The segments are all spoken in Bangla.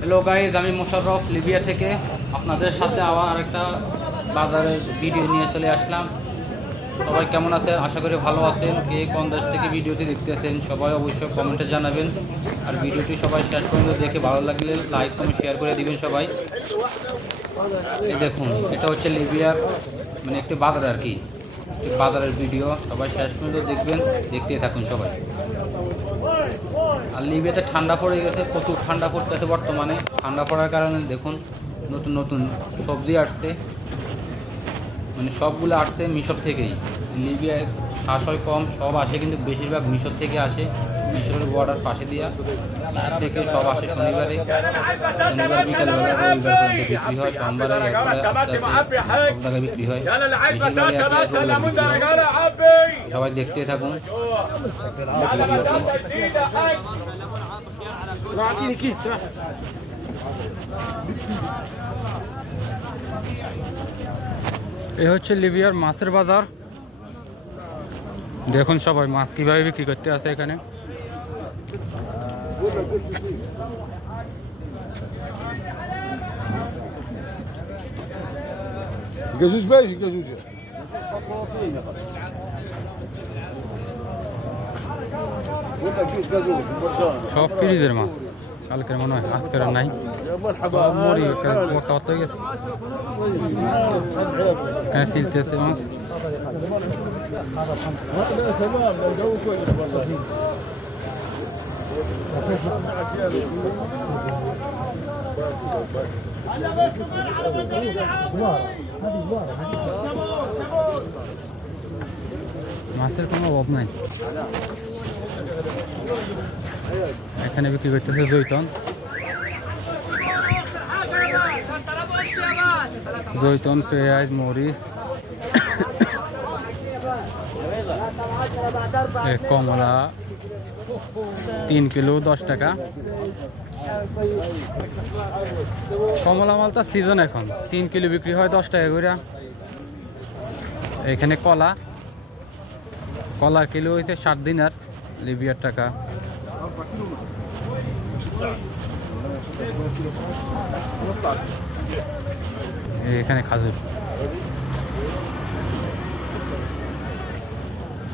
হ্যালো গাইজ, আমি মোশাররফ লিবিয়া থেকে আপনাদের সাথে আবার একটা বাজারের ভিডিও নিয়ে চলে আসলাম। সবাই কেমন আছেন? আশা করি ভালো আছেন। কে কোন দেশ থেকে ভিডিওটি দেখতেছেন সবাই অবশ্যই কমেন্টে জানাবেন। আর ভিডিওটি সবাই শেষ পর্যন্ত দেখে ভালো লাগলে লাইক কমেন্ট শেয়ার করে দিবেন সবাই। এই দেখুন, এটা হচ্ছে লিবিয়ার মানে একটি বাজার আর কি, বাজারের ভিডিও। সবাই শেষ পর্যন্ত দেখবেন, দেখতেই থাকুন সবাই। আর লিবিয়াতে ঠান্ডা পড়ে গেছে, প্রচুর ঠান্ডা পড়তেছে বর্তমানে। ঠান্ডা পড়ার কারণে দেখুন নতুন নতুন সবজি আসছে, মানে সবগুলো আসছে মিশর থেকেই। লিবিয়ায় শ্বাস হয় কম, সব আসে কিন্তু বেশিরভাগ মিশর থেকে আসে। মিশরের বর্ডার পাশে দিয়া থেকে সব আসে শনিবারে, শনিবার বিকালবেলা, রবিবার পর্যন্ত বিক্রি হয়। সোমবারে একবারে আস্তে আস্তে সব জায়গায় বিক্রি হয়। সবাই দেখতে থাকুন। এ হচ্ছে লিবিয়ার মাছের বাজার। দেখুন সবাই মাছ কিভাবে বিক্রি করতে আছে এখানে। সব ফ্রিজের মাছ, কালকের মনে হয়, আজকের আর নাই। মরি বস্তা হয়ে গেছে, এখানে সিলতেছে মাছ। মাছের কোনো অভাব নাই। এখানে বিক্রি করতেছে জৈতন, জৈতন, পেঁয়াজ, মরিচ, কমলা 3 কিলো 10 টাকা। কমলা মালটা সিজন, এখন 3 কিলো বিক্রি হয় 10 টাকা করে। এখানে কলার কিলো হয়েছে 60 দিনার লিবিয়ার টাকা। এখানে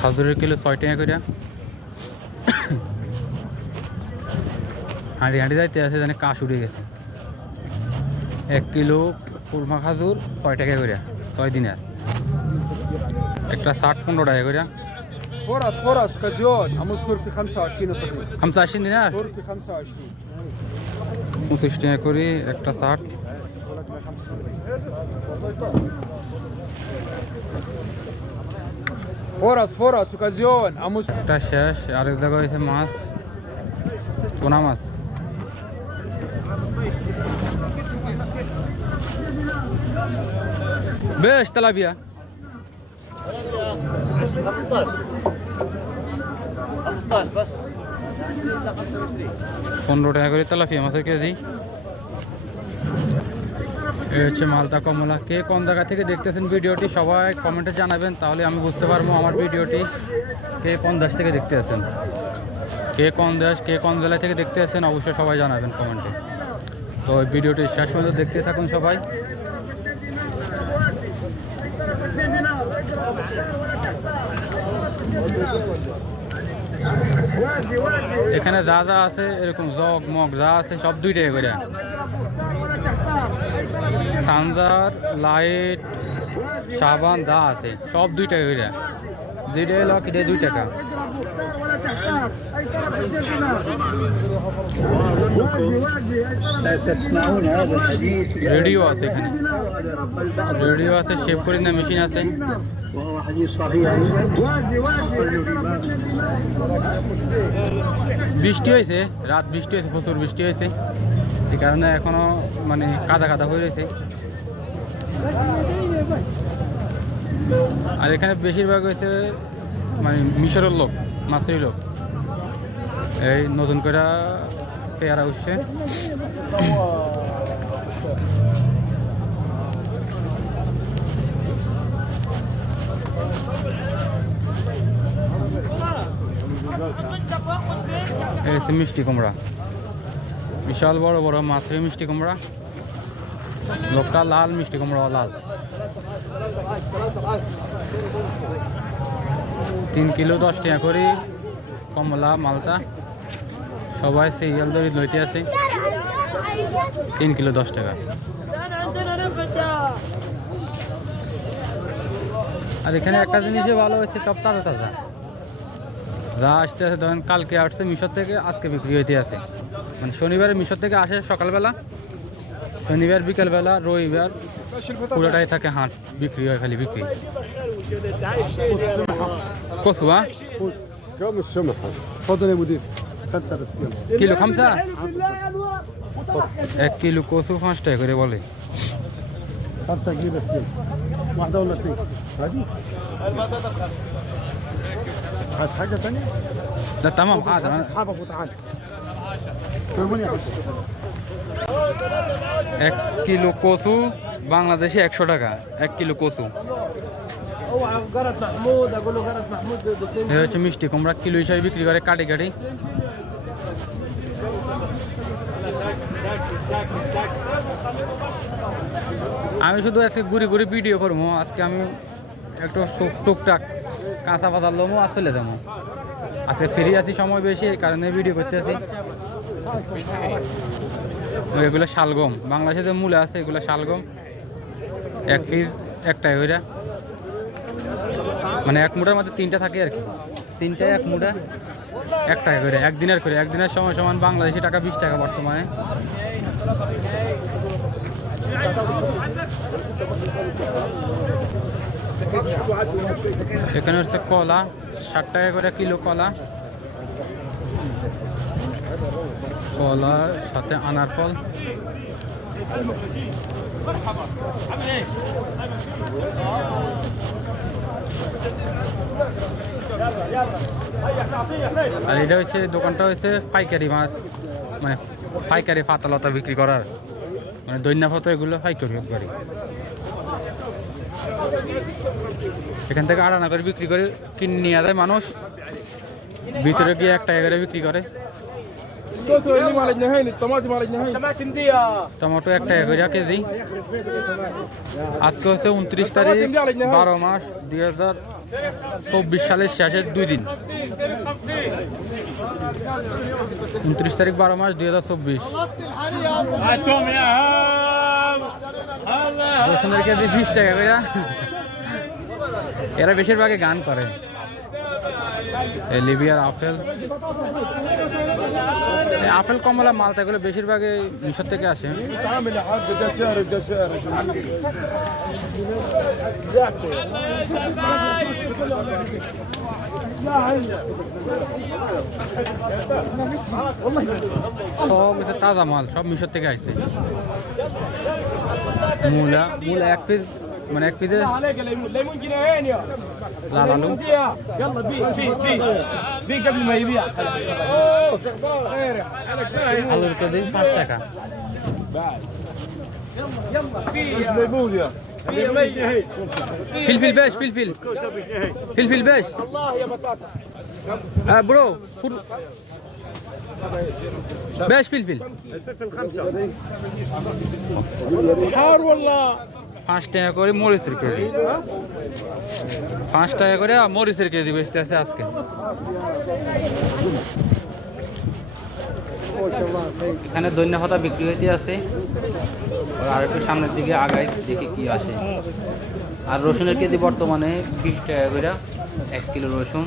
খাজুরের কিলো 6 টাকা করে। হাঁড়ি যাইতে আছে, জানে কাশ উড়ে গেছে। 1 কিলো কুরমা খাজুর 6 টাকা করে, 6 দিনের। একটা 60-15 টাকা করে। فرص كازيون عموس تركي 25 صغير 25 দিনার, تركي 25 25 টাকা করে একটা 60। فرص وكازيون عموس একটা শেষ। আরেক জায়গায় হয়েছে মাছ, পোনা মাছ। বেশ তেলাপিয়া 15 টাকা করে তেলাপিয়া মাছের কেজি। এই হচ্ছে মালটা কমলা। কে কোন জায়গা থেকে দেখতেছেন ভিডিওটি সবাই কমেন্টে জানাবেন, তাহলে আমি বুঝতে পারবো আমার ভিডিওটি কে কোন দেশ থেকে দেখতে আছেন। কে কোন দেশ, কে কোন জেলা থেকে দেখতে আছেন অবশ্যই সবাই জানাবেন কমেন্টে। তো ভিডিওটি শেষ পর্যন্ত দেখতে থাকুন সবাই। এখানে যা যা আছে, এরকম জগ মগ যা আছে সব 2 টাকা করে। সানজার, লাইট, সাবান যা আছে সব 2 টাকা করে। যেটা এলো এটা 2 টাকা। রেডিও আছে এখানে, রেডিও আছে, শেভ করে না মেশিন আছে। বৃষ্টি হয়েছে, রাত বৃষ্টি হয়েছে, প্রচুর বৃষ্টি হয়েছে, এই কারণে এখনো মানে কাদা হয়ে রয়েছে। আর এখানে বেশিরভাগ হয়েছে মানে মিশরের লোক, মাছের লোক। এই নতুন করে পেয়ারা উঠছে। এই হচ্ছে মিষ্টি কুমড়া, বিশাল বড় বড় মাছের মিষ্টি কুমড়া, লোকটা লাল, মিষ্টি কুমড়া লাল। 3 কিলো 10 টাকা করে কমলা মালটা, সবাই সিরিয়াল ধরে লইতে আছে। 3 কিলো 10 টাকা। আর এখানে একটা জিনিসই ভালো হচ্ছে, সব তাজা তাজা যা আসতে আছে। ধরেন কালকে আসছে মিশর থেকে, আজকে বিক্রি হইতে আছে। মানে শনিবারে মিশর থেকে আসে সকালবেলা, শনিবার বিকালবেলা, রবিবার পুরোটাই থাকে হাট, বিক্রি হয়, খালি বিক্রি। কচু হ্যাঁ كم الشمحة تفضل يا مدير 5 بس يلا কিলো 5? 1 কিলো কচু 5 টাকা করে বলে। 5 جنيه بس يلا واحدة ولا 2 هذه عايز حاجة ثانية؟ لا تمام حاضر. هات اصحابك وتعال وين يا 1 কিলো কচু বাংলাদেশে 100 টাকা। 1 কিলো কচু। এই হচ্ছে মিষ্টি কুমড়া, কিলো হিসাবে বিক্রি করে কাটি কাটি। আমি শুধু আজকে ঘুরে ঘুরে ভিডিও করবো। আজকে আমি একটু টুকটাক কাঁচা বাজার লোমো আর চলে যাবো। আজকে ফ্রি আছি, সময় বেশি, এই কারণে ভিডিও করতে আছি। এগুলো শালগম, বাংলাদেশে যে মূলা আছে এগুলো শালগম। 1 পিস 1 টাকা করে, মানে 1 মুঠার মধ্যে 3টা থাকে আর কি। 3টায় 1 মুঠা 1 টাকা করে, একদিনের করে। একদিনের সময় সমান বাংলাদেশি টাকা 20 টাকা বর্তমানে। এখানে হচ্ছে কলা, 60 টাকা করে কিলো কলা। কলার সাথে আনার ফল। আর এটা হচ্ছে দোকানটা হচ্ছে পাইকারি মাছ, মানে পাইকারি পাতা লতা বিক্রি করার, মানে দৈন্য ফটো এগুলো পাইকারি করি। এখান থেকে আড়ানা করে বিক্রি করে কিনে নিয়ে যায় মানুষ, ভিতরে গিয়ে 1 টাকা করে বিক্রি করে। টমেটো 1 টাকা করে কেজি। আজকে হচ্ছে 29 তারিখ 12 মাস 2024 সালের শেষের 2 দিন। 29 তারিখ 12 মাস 2024। রসুনের কেজি 20 টাকা করে। এরা বেশিরভাগই গান করে। লিবিয়ার আপেল, আপেল কমলা মালটা এগুলো বেশিরভাগই মিশর থেকে আসে। সব হচ্ছে তাজা মাল, সব মিশর থেকে আসছে। মূলা 1 পিস, মানে 1 পিসে লাল আলু। আলুর কেজি 5 টাকা। ফিলফিল বেশ, ফিলফিল বেশ। হ্যাঁ ব্রো, বেশ ফিলফিল 5 টাকা করে মরিচের কেজি। 5 টাকা করে মরিচের কেজি বেচতে আছে আজকে। এখানে দৈন্য পাতা বিক্রি হইতে আছে। আর একটু সামনের দিকে আগাই, দেখি কি আসে। আর রসুনের কেজি বর্তমানে 20 টাকা করে 1 কিলো রসুন।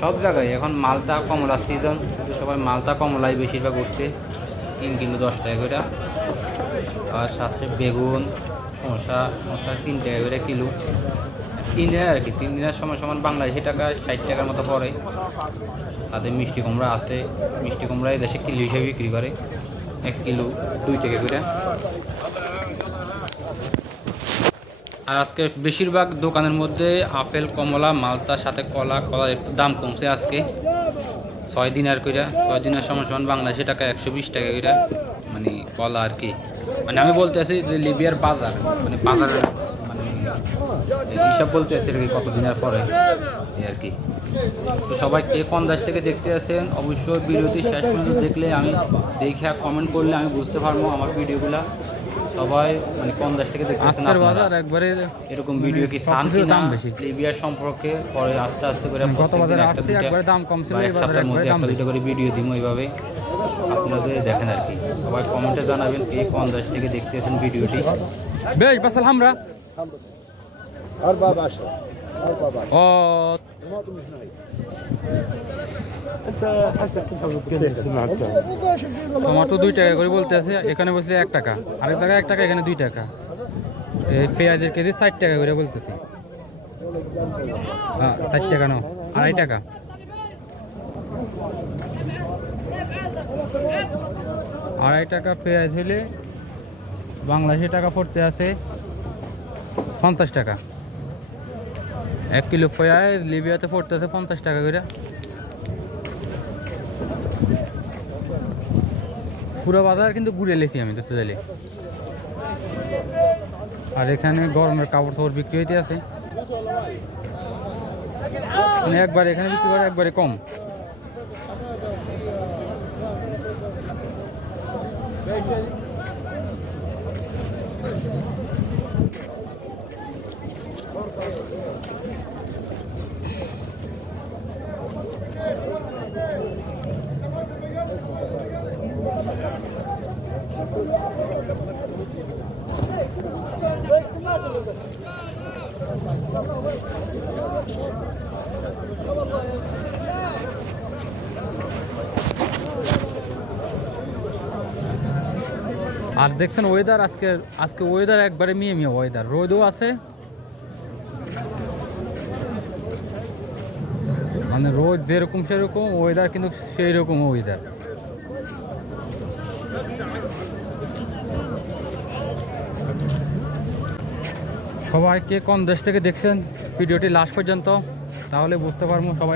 সব জায়গায় এখন মালটা কমলা সিজন, সবাই মালটা কমলাই বেশিরভাগ উঠছে। 3 কিলো 10 টাকা করে। আর সাথে বেগুন, শসা 3 টাকা করে কিলো। 3 দিনের আর কি, 3 দিনের সময় সমান বাংলাদেশি টাকা 60 টাকার মতো পড়ে। সাথে মিষ্টি কুমড়া আছে। মিষ্টি কুমড়া এই দেশে কিলো হিসেবে বিক্রি করে, 1 কিলো 2 টাকা করে। আর আজকে বেশিরভাগ দোকানের মধ্যে আপেল, কমলা, মালতার সাথে কলার একটু দাম কমছে আজকে। 6 দিন আর কইরা, 6 দিনের সময় সমান বাংলাদেশি টাকা 120 টাকা করে, মানে কলা আর কি। মানে আমি বলতে আছি যে লিবিয়ার বাজার, মানে বাজারের মানে হিসাব বলতেছে আর কি কতদিনের পরে এই আর কি। তো সবাই কে কোন দেশ থেকে দেখতে আসেন অবশ্যই ভিডিওটি শেষ পর্যন্ত দেখলে আমি দেখে কমেন্ট করলে আমি বুঝতে পারবো আমার ভিডিওগুলা সবাই মানে কোন দেশ থেকে দেখতে আসেন আজকের বাজার একবারে এরকম ভিডিও কি শান সবকিছুর কিনা দাম বেশি। লিবিয়া সম্পর্কে পরে আস্তে আস্তে করে গত বাজারে আসছে একবারে দাম কম ছিল, এই বাজারে একবারে দাম বেশি। করে ভিডিও দিব এইভাবে আপনাদের দেখেন আর কি। সবাই কমেন্টে জানাবেন কে কোন দেশ থেকে দেখতেছেন ভিডিওটি। বেশ বাসাল হামরা أربعة بعشرة أربعة بعشرة ও طماطم اثنين أنت حاسس تحسبها بالكيلو টমেটো 2 টাকা করে বলতেছে, এখানে বলছে 1 টাকা, আরেক জায়গায় 1 টাকা, এখানে 2 টাকা। এই পেঁয়াজের কেজি 60 টাকা করে বলতেছে। হ্যাঁ 60 টাকা না, 2.5 টাকা। আড়াই টাকা পেঁয়াজ হলে বাংলাদেশি টাকা পড়তে আছে 50 টাকা। 1 কিলো পেঁয়াজ লিবিয়াতে পড়তে আছে 50 টাকা করে। পুরো বাজার কিন্তু ঘুরে এলেছি আমি ধরতে গেলে। আর এখানে গরমের কাপড় চাপড় বিক্রি হইতে আছে, মানে একবার এখানে বিক্রি করে একবারে কম। আর দেখছেন ওয়েদার, আজকে ওয়েদার একবারে মিয়ে ওয়েদার, রোদও আছে, মানে রোদ যেরকম সেরকম ওয়েদার কিন্তু সেই রকম ওয়েদার। সবাই কে কোন দেশ থেকে দেখছেন ভিডিওটি লাস্ট পর্যন্ত, তাহলে বুঝতে পারবো সবাই।